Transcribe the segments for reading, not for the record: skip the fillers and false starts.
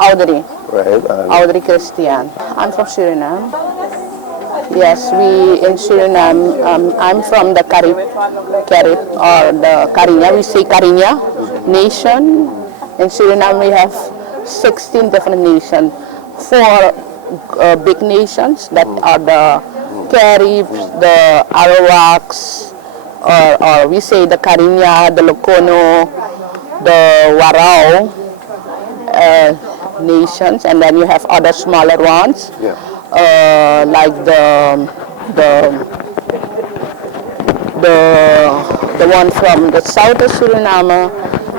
Audrey. Right. Audrey Christiaan. I'm from Suriname. Yes, we in Suriname, I'm from the Carib or the Carinya, we say Carinya nation. In Suriname we have 16 different nations. 4 big nations that are the Caribs, the Arawaks, or we say the Carinya, the Locono, the Warao nations, and then you have other smaller ones. Yeah. Like the one from the south of Suriname.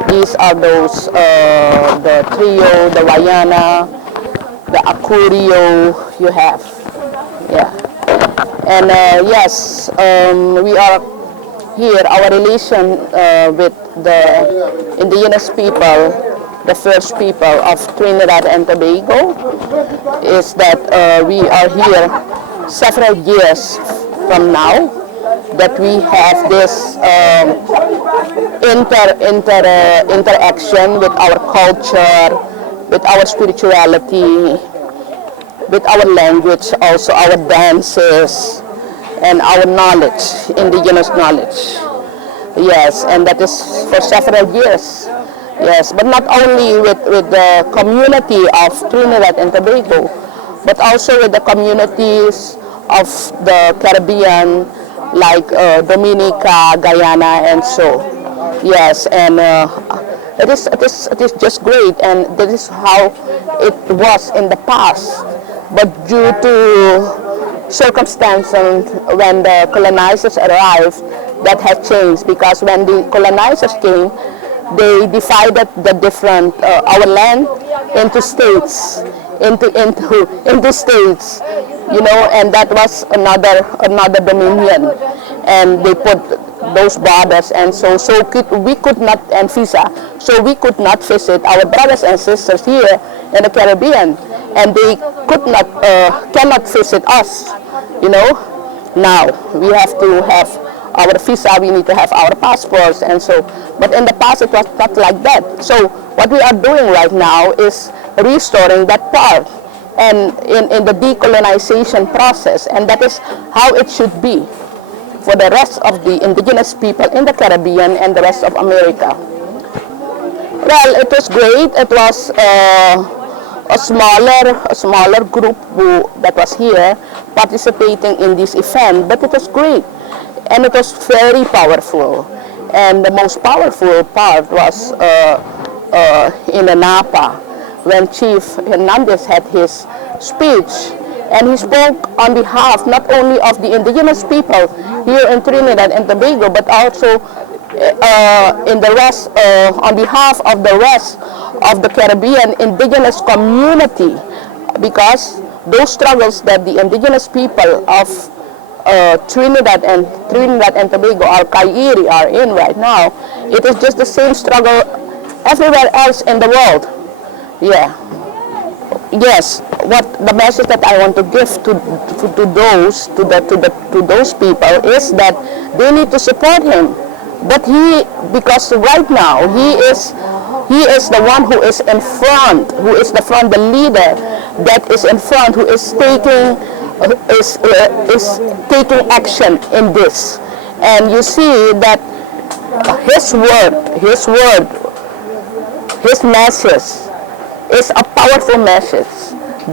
These are those the trio, the Wayana, the Akurio you have. Yeah. And yes, we are here. Our relation with the indigenous people, the first people of Trinidad and Tobago, is that we are here several years from now, that we have this interaction with our culture, with our spirituality, with our language, also our dances, and our knowledge, indigenous knowledge. Yes, and that is for several years. Yes, but not only with the community of Trinidad and Tobago, but also with the communities of the Caribbean, like Dominica, Guyana, and so. Yes, and it is just great, and that is how it was in the past. But due to circumstances when the colonizers arrived, that has changed, because when the colonizers came, they divided the different our land into states, into states, you know, and that was another dominion, and they put those borders, and so we could not, and visa, so we could not visit our brothers and sisters here in the Caribbean, and they cannot visit us, you know. Now we have to have our visa, we need to have our passports, and so, but in the past it was not like that. So what we are doing right now is restoring that part, and in the decolonization process, and that is how it should be for the rest of the indigenous people in the Caribbean and the rest of America. Well, it was great. It was a smaller group that was here participating in this event, but it was great. And it was very powerful. And the most powerful part was in the Napa, when Chief Hernandez had his speech. And he spoke on behalf not only of the indigenous people here in Trinidad and Tobago, but also in the rest, on behalf of the rest of the Caribbean indigenous community, because those struggles that the indigenous people of Trinidad and Tobago, or Kairi, are in right now, it is just the same struggle everywhere else in the world. Yeah. Yes. What the message that I want to give to those people is that they need to support him. But because right now he is the one who is in front, the leader that is in front, who is taking action in this. And you see that his message is a powerful message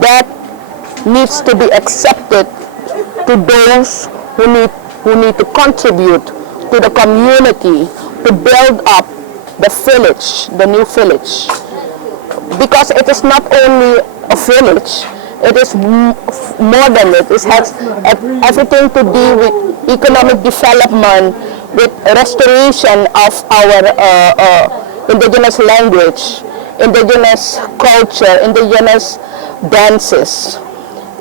that needs to be accepted to those who need to contribute to the community to build up the village, the new village. Because it is not only a village, it is more than it. It has everything to do with economic development, with restoration of our indigenous language, indigenous culture, indigenous dances,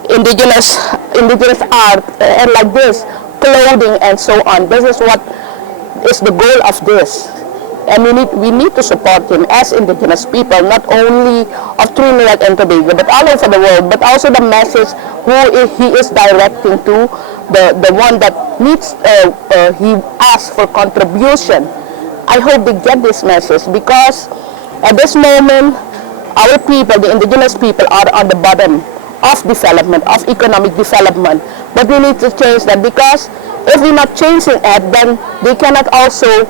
indigenous art, and like this, clothing and so on. This is what is the goal of this. And we need to support him as indigenous people, not only of Trinidad and Tobago, but all over the world, but also the message he is directing to the one that needs, he asks for contribution. I hope they get this message, because at this moment, our people, the indigenous people, are on the bottom of development, of economic development. But we need to change that, because if we're not changing it, then they cannot also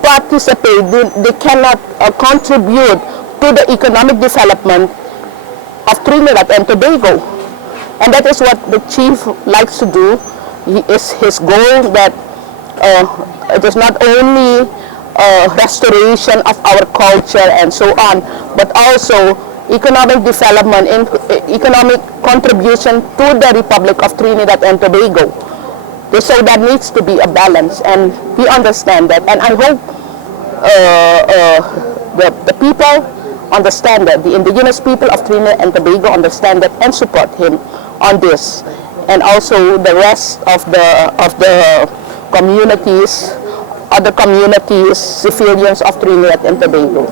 participate, they cannot contribute to the economic development of Trinidad and Tobago. And that is what the chief likes to do. Is his goal that it is not only restoration of our culture and so on, but also economic development and economic contribution to the Republic of Trinidad and Tobago. So that needs to be a balance, and we understand that. And I hope the people understand that, the indigenous people of Trinidad and Tobago understand that and support him on this, and also the rest of the communities, other communities, civilians of Trinidad and Tobago.